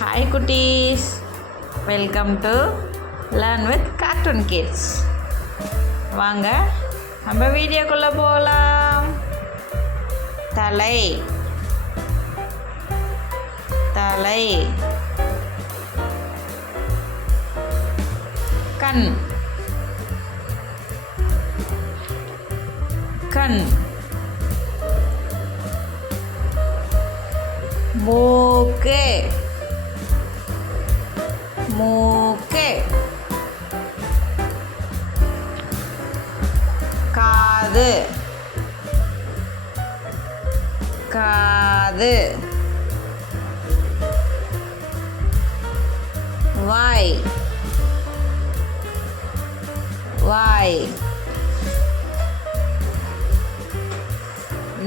Hi cuties, welcome to Learn with Cartoon Kids. வாங்க நம்ம வீடியோக்குள்ள போகலாம். தலை தலை கண் கண் மூக்கு மூக்கு காது காது வாய் வாய்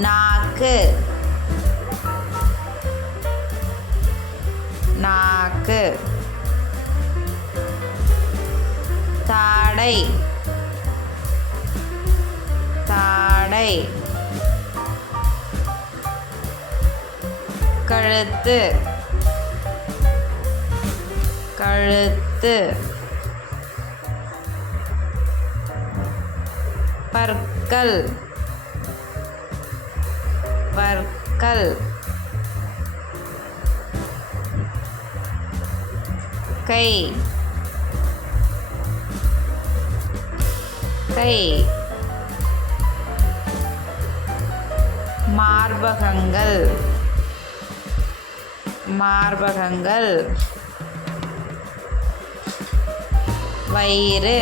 நாக்கு நாக்கு தாடை தாடை கழுத்து கழுத்து பற்கள் பற்கள் கை கை மார்பகங்கள் மார்பகங்கள் வயிறு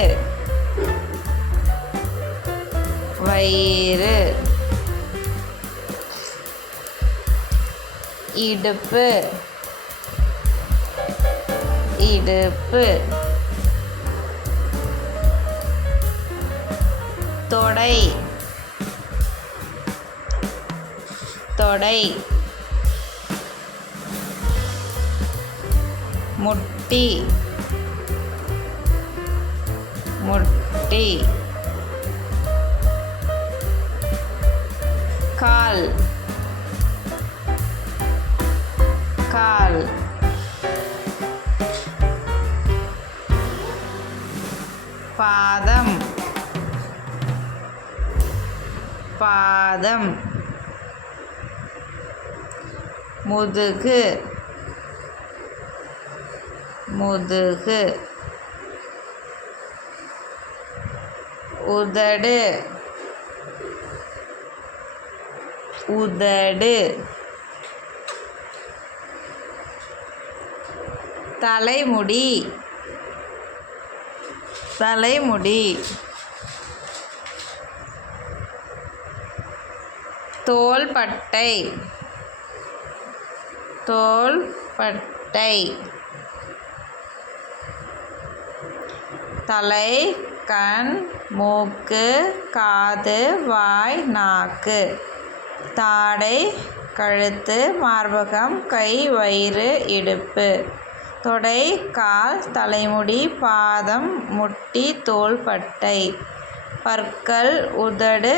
வயிறு இடுப்பு இடுப்பு தொடை தொடை முட்டி முட்டி கால் கால் பாதம் பாதம் முதுகு முதுகு உதடு உதடு தலைமுடி தலைமுடி தோள்பட்டை தோள்பட்டை தலை கண் மூக்கு காது வாய் நாக்கு தாடை கழுத்து மார்பகம் கை வயிறு இடுப்பு தொடை கால் தலைமுடி பாதம் முட்டி தோள்பட்டை பற்கள் உதடு